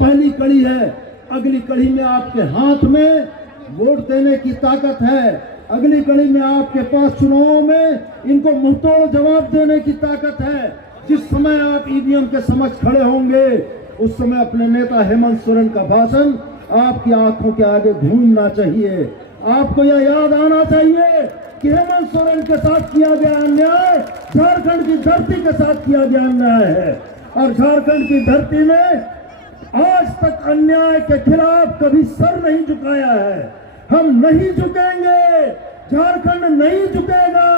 पहली कड़ी है। अगली कड़ी में आपके हाथ में वोट देने की ताकत है। अगली कड़ी में आपके पास चुनाव में इनको मुंहतोड़ जवाब देने की ताकत है। जिस समय आप ईवीएम के समक्ष खड़े होंगे उस समय अपने नेता हेमंत सोरेन का भाषण आपकी आंखों के आगे घूमना चाहिए। आपको यह याद आना चाहिए कि हेमंत सोरेन के साथ किया गया अन्याय झारखंड की धरती के साथ किया गया अन्याय है और झारखंड की धरती में आज तक अन्याय के खिलाफ कभी सर नहीं झुकाया है। हम नहीं झुकेंगे, झारखंड नहीं झुकेगा।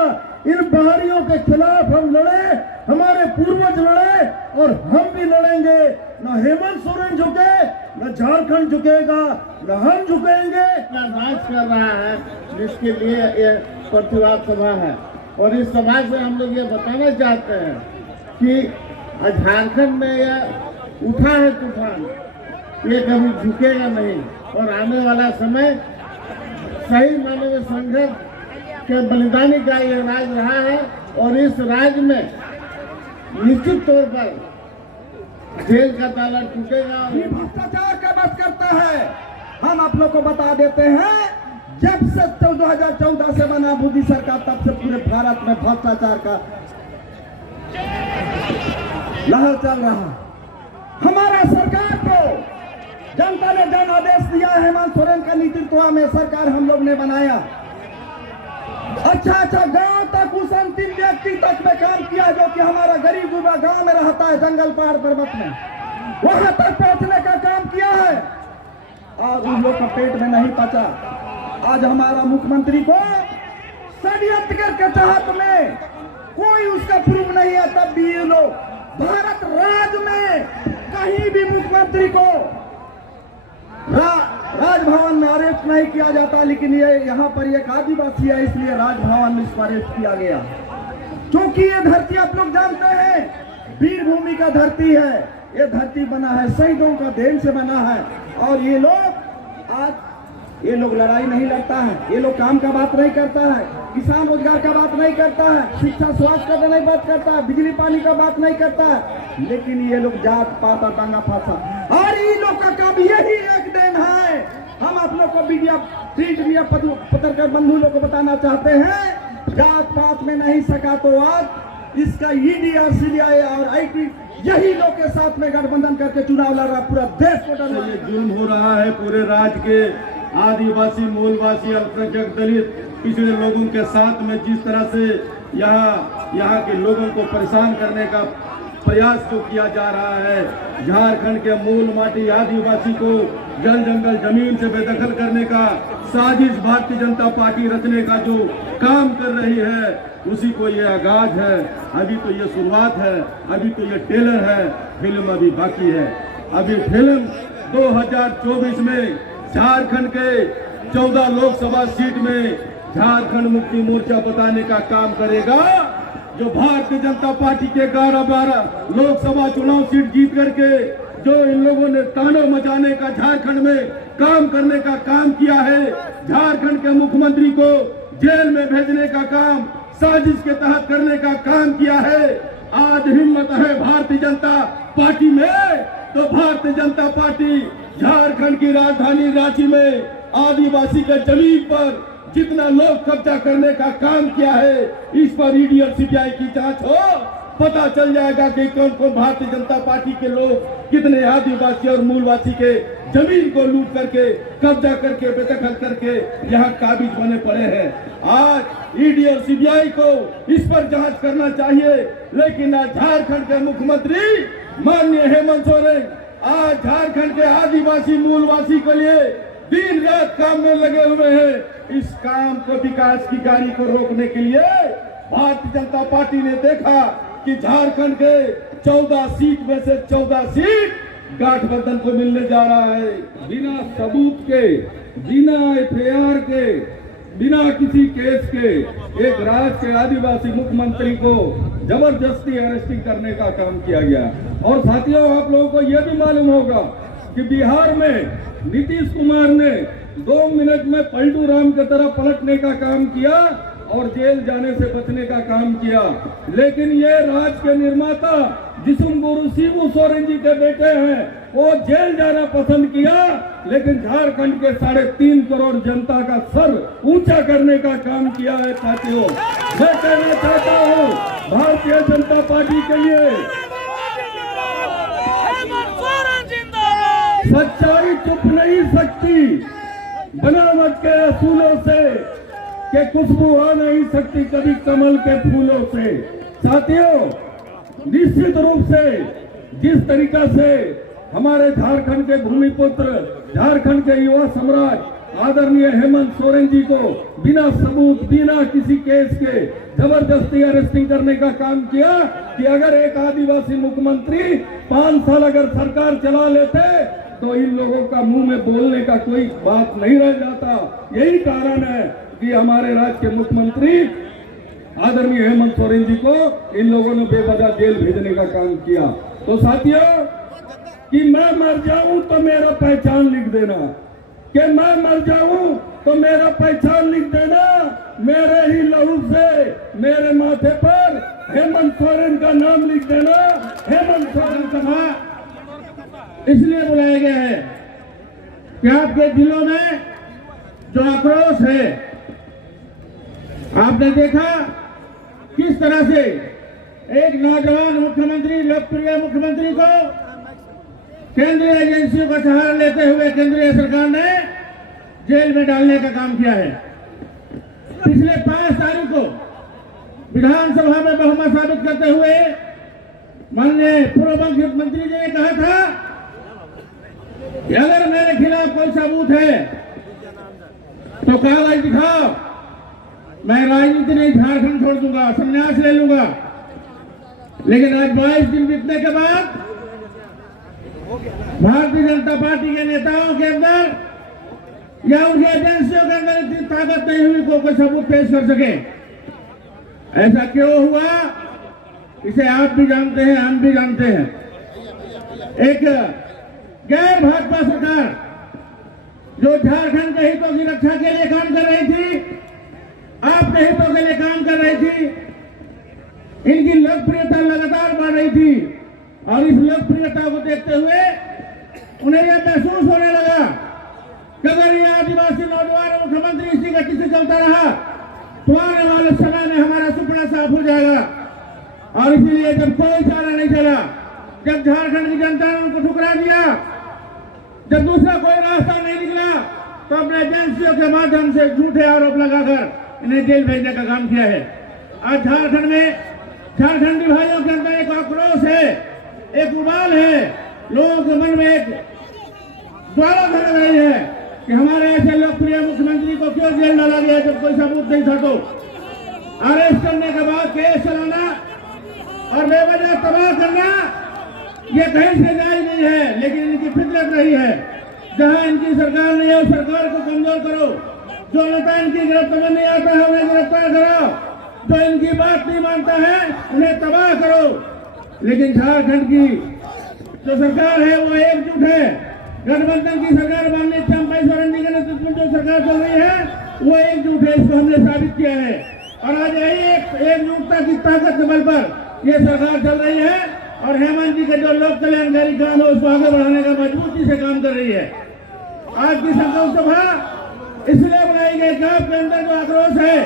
इन बाहरियों के खिलाफ हम लड़े, हमारे पूर्वज लड़े और हम भी लड़ेंगे। न हेमंत सोरेन झुके, न झारखंड झुकेगा, न हम झुकेंगे। नाच कर रहा है जिसके लिए ये प्रतिवाद सभा है और इस सभा से हम लोग ये बताना चाहते हैं कि झारखंड में यह उठा है तूफान, ये कभी झुकेगा नहीं और आने वाला समय सही मायने में संघर्ष के बलिदानी का ये राज रहा है और इस राज में निश्चित तौर पर जेल का ताला टूटेगा। भ्रष्टाचार का बात करता है। हम आप लोग को बता देते हैं, जब से 2014 से बना मोदी सरकार तब से पूरे भारत में भ्रष्टाचार का लहर चल रहा। हमारा सरकार को जनता ने जन आदेश दिया। हेमंत सोरेन का नेतृत्व में सरकार हम लोग ने बनाया। अच्छा गांव तक उस अंतिम व्यक्ति तक में काम किया जो कि हमारा गरीब युवा गांव में रहता है, जंगल पहाड़ पर्वत में, वहां तक पहुंचने का काम किया है और उन लोग का पेट में नहीं पचा। आज हमारा मुख्यमंत्री को षड्यंत्र के तहत में कोई उसका प्रूफ नहीं है, तब भी ये लोग भारत राज्य में कहीं भी मुख्यमंत्री को राजभवन में अरेस्ट नहीं किया जाता। लेकिन ये यहाँ पर एक आदिवासी है इसलिए राजभवन में इसको अरेस्ट किया गया। क्योंकि ये धरती आप लोग जानते हैं वीर भूमि का धरती है। ये धरती बना है शहीदों का देन से बना है और ये लोग लड़ाई नहीं लड़ता है, ये लोग काम का बात नहीं करता है, किसान रोजगार का बात नहीं करता है, शिक्षा स्वास्थ्य का नहीं बात करता है, बिजली पानी का बात नहीं करता है। लेकिन ये लोग जात पात और दंगा फासा और ये लोग का काम यही एक दिन है। हम आप लोग को मीडिया पत्रकार बंधु लोग को बताना चाहते हैं, जात पात में नहीं सका तो आज इसका ईडी और सीबीआई और आईटी यही लोग के साथ में गठबंधन करके चुनाव लड़ रहा, पूरा देश को डर। ये जुल्म हो रहा है पूरे राज्य के आदिवासी, मूलवासी, अल्पसंख्यक, दलित, पिछड़े लोगों के साथ में जिस तरह से यहाँ के लोगों को परेशान करने का प्रयास जो किया जा रहा है। झारखंड के मूल माटी आदिवासी को जल जंगल जमीन से बेदखल करने का साजिश भारतीय जनता पार्टी रचने का जो काम कर रही है उसी को ये आगाज है। अभी तो ये शुरुआत है, अभी तो ये टेलर है, फिल्म अभी बाकी है। अभी फिल्म 2024 में झारखंड के 14 लोकसभा सीट में झारखंड मुक्ति मोर्चा बताने का काम करेगा। जो भारतीय जनता पार्टी के 11-12 लोकसभा चुनाव सीट जीत करके जो इन लोगों ने तांडव मचाने का झारखंड में काम करने का काम किया है, झारखंड के मुख्यमंत्री को जेल में भेजने का काम साजिश के तहत करने का काम किया है। आज हिम्मत है भारतीय जनता पार्टी में तो भारतीय जनता पार्टी झारखंड की राजधानी रांची में आदिवासी के जमीन पर जितना लोग कब्जा करने का काम किया है इस पर ईडी और सीबीआई की जांच हो, पता चल जाएगा कि कौन कौन भारतीय जनता पार्टी के लोग कितने आदिवासी और मूलवासी के जमीन को लूट करके कब्जा करके बेदखल करके यहाँ काबिज बने पड़े हैं। आज ईडी और सीबीआई को इस पर जांच करना चाहिए, लेकिन आज झारखंड के मुख्यमंत्री माननीय हेमंत सोरेन आज झारखंड के आदिवासी मूलवासी के लिए दिन रात काम में लगे हुए हैं। इस काम को विकास की गाड़ी को रोकने के लिए भारतीय जनता पार्टी ने देखा कि झारखंड के 14 सीट में से 14 सीट गठबंधन को मिलने जा रहा है। बिना सबूत के, बिना एफआईआर के, बिना किसी केस के एक राज्य के आदिवासी मुख्यमंत्री को जबरदस्ती अरेस्टिंग करने का काम किया गया। और साथियों, आप लोगों को यह भी मालूम होगा कि बिहार में नीतीश कुमार ने 2 मिनट में पलटू राम की तरह पलटने का काम किया और जेल जाने से बचने का काम किया। लेकिन ये राज्य के निर्माता जिसुमगुरु शिबू सोरेन जी के बेटे हैं, वो जेल जाना पसंद किया, लेकिन झारखंड के 3.5 करोड़ जनता का सर ऊंचा करने का काम किया है। साथियों, मैं कहना चाहता हूँ भारतीय जनता पार्टी के लिए सच्चाई चुप नहीं सकती, बनावट के असूलों से के खुशबू आ नहीं सकती कभी कमल के फूलों से। साथियों, निश्चित रूप से जिस तरीका से हमारे झारखंड के भूमिपुत्र, झारखंड के युवा सम्राट आदरणीय हेमंत सोरेन जी को बिना सबूत, बिना किसी केस के जबरदस्ती अरेस्टिंग करने का काम किया कि अगर एक आदिवासी मुख्यमंत्री 5 साल अगर सरकार चला लेते तो इन लोगों का मुंह में बोलने का कोई बात नहीं रह जाता। यही कारण है कि हमारे राज्य के मुख्यमंत्री आदरणीय हेमंत सोरेन जी को इन लोगों ने बेवजह जेल भेजने का काम किया। तो साथियों, कि मैं मर जाऊं तो मेरा पहचान लिख देना, कि मैं मर जाऊं तो मेरा पहचान लिख देना, मेरे ही लहू से मेरे माथे पर हेमंत सोरेन का नाम लिख देना। हेमंत सोरेन सभा इसलिए बुलाया गया है कि आपके दिलों में जो आक्रोश है, आपने देखा किस तरह से एक नौजवान मुख्यमंत्री, लोकप्रिय मुख्यमंत्री को केंद्रीय एजेंसियों का सहारा लेते हुए केंद्रीय सरकार ने जेल में डालने का काम किया है। पिछले 5 तारीख को विधानसभा में बहुमत साबित करते हुए माननीय पूर्व मुख्यमंत्री जी ने कहा था कि अगर मेरे खिलाफ कोई सबूत है तो कागज दिखाओ, मैं राजनीति नहीं, झारखंड छोड़ दूंगा, संन्यास ले लूंगा। लेकिन आज 22 दिन बीतने के बाद भारतीय जनता पार्टी के नेताओं के अंदर या उनकी एजेंसियों के अंदर इतनी ताकत नहीं हुई को कोई सबूत पेश कर सके। ऐसा क्यों हुआ, इसे आप भी जानते हैं, हम भी जानते हैं। एक गैर भाजपा सरकार जो झारखंड के हितों की रक्षा के लिए काम कर रही थी, आपके हितों के लिए काम कर रही थी, इनकी लोकप्रियता लगातार बढ़ रही थी और इस लोकप्रियता को देखते हुए उन्हें यह महसूस होने लगा कि अगर ये आदिवासी नौजवान मुख्यमंत्री इसी गति से चलता रहा तो आने वाले समय में हमारा सुपना साफ हो जाएगा। और इसीलिए जब कोई चारा नहीं चला, जब झारखंड की जनता ने उनको ठुकरा दिया, जब दूसरा कोई रास्ता नहीं निकला, तो अपने एजेंसियों के माध्यम से झूठे आरोप लगाकर इन्हें जेल भेजने का काम किया है। आज झारखंड में झारखंडी भाइयों के अंदर एक आक्रोश है, एक उबाल है, लोगों के मन में एक ज्वाला भर रही है कि हमारे ऐसे लोकप्रिय मुख्यमंत्री को क्यों जेल डाला गया जब कोई सबूत नहीं था। तो अरेस्ट करने के बाद केस चलाना और बेवजह तबाह करना ये कहीं से जायज नहीं है, लेकिन इनकी फितरत रही है। जहां इनकी सरकार नहीं है, सरकार को कमजोर करो, जो नेता इनकी गिरफ्तार में नहीं आता है उन्हें गिरफ्तार करो, जो इनकी बात नहीं मानता है उन्हें तबाह करो। लेकिन झारखंड की जो सरकार है वो एकजुट है। गठबंधन की सरकार माननीय चंपाई सोरेन जी के नेतृत्व में जो सरकार चल रही है वो एकजुट है, इसको हमने साबित किया है। और आज एकजुटता की ताकत के बल पर ये सरकार चल रही है और हेमंत जी के जो लोक कल्याणकारी काम है उसको आगे बढ़ाने का मजबूती से काम कर रही है। आज की संकल्प सभा इसलिए बनाई गई कि आपके अंदर जो आक्रोश है,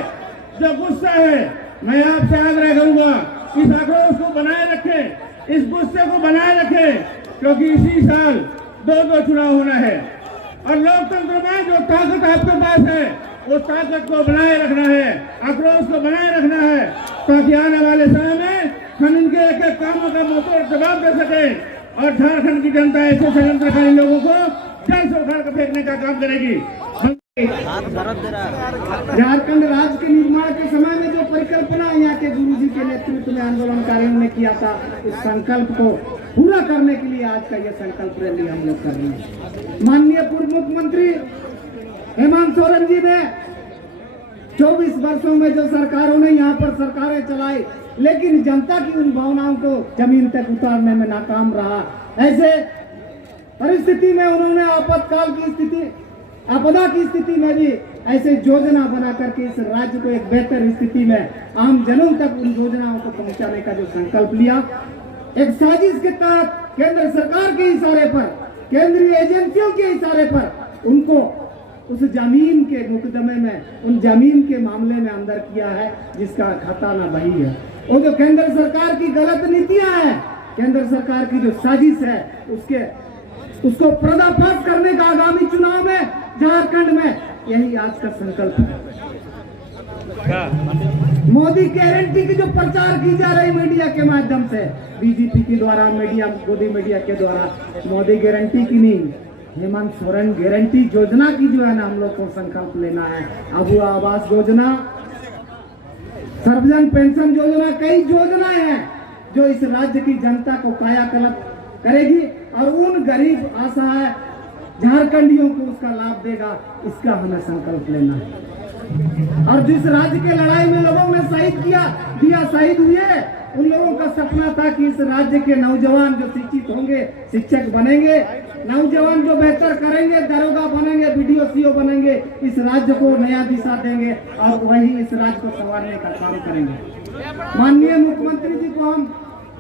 जो गुस्सा है, मैं आपसे आग्रह करूंगा इस आक्रोश को बनाए रखें, इस गुस्से को बनाए रखें, क्योंकि इसी साल 2 चुनाव होना है और लोकतंत्र में जो ताकत आपके पास है उस ताकत को बनाए रखना है, आक्रोश को बनाए रखना है, ताकि आने वाले समय में हम इनके एक एक कामों का मुंहतोड़ जवाब दे सके और झारखंड की जनता ऐसे षड्यंत्रकारी लोगों को जड़ से उखाड़ कर फेंकने का काम करेगी। झारखंड राज्य के निर्माण के समय में जो परिकल्पना यहाँ के गुरु जी के नेतृत्व में आंदोलनकारियों ने किया था, उस संकल्प को पूरा करने के लिए आज का यह संकल्प रैली हम लोग कर रहे हैं। माननीय पूर्व मुख्यमंत्री हेमंत सोरेन जी ने 24 वर्षों में जो सरकारों ने यहाँ पर सरकारें चलाई, लेकिन जनता की उन भावनाओं को जमीन तक उतारने में नाकाम रहा। ऐसे परिस्थिति में उन्होंने आपातकाल की स्थिति, आपदा की स्थिति में भी ऐसे योजना बना करके इस राज्य को एक बेहतर स्थिति में आम जनों तक उन योजनाओं को पहुंचाने का जो संकल्प लिया, एक साजिश के तहत केंद्र सरकार के इशारे पर, केंद्रीय एजेंसियों के इशारे पर उनको उस जमीन के मुकदमे में, उन जमीन के मामले में अंदर किया है जिसका खाता ना वही है। वो जो केंद्र सरकार की गलत नीतियां हैं, केंद्र सरकार की जो साजिश है, उसको पर्दाफाश करने का आगामी चुनाव में झारखंड में यही आज का संकल्प है। मोदी गारंटी की जो प्रचार की जा रही मीडिया के माध्यम से, बीजेपी के द्वारा, मीडिया, मोदी मीडिया के द्वारा, मोदी गारंटी की नहीं, हेमंत सोरेन गारंटी योजना की जो है ना हम लोग को संकल्प लेना है। अबू आवास योजना, सर्वजन पेंशन योजना, कई योजनाएं हैं जो इस राज्य की जनता को कायाकल्प करेगी और उन गरीब असहाय झारखंडियों को उसका लाभ देगा। इसका हमें संकल्प लेना है। और जिस राज्य के लड़ाई में लोगों ने शहीद शहीद हुए, उन लोगों का सपना था कि इस राज्य के नौजवान जो शिक्षित होंगे, शिक्षक बनेंगे, नौजवान जो बेहतर करेंगे, दरोगा बनेंगे, बीडीओ सीओ बनेंगे, इस राज्य को नया दिशा देंगे और वही इस राज्य को संवारने का काम करेंगे। माननीय मुख्यमंत्री जी को हम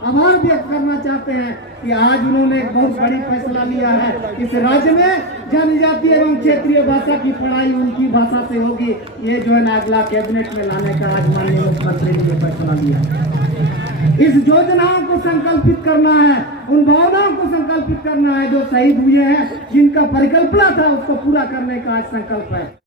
आभार व्यक्त करना चाहते हैं कि आज उन्होंने एक बहुत बड़ी फैसला लिया है। इस राज्य में जनजातीय एवं क्षेत्रीय भाषा की पढ़ाई उनकी भाषा से होगी। ये जो है ना अगला कैबिनेट में लाने का आज माननीय मुख्यमंत्री जी ने फैसला लिया है। इस योजनाओं को संकल्पित करना है, उन भावनाओं को संकल्पित करना है जो शहीद हुए हैं, जिनका परिकल्पना था उसको पूरा करने का आज संकल्प है।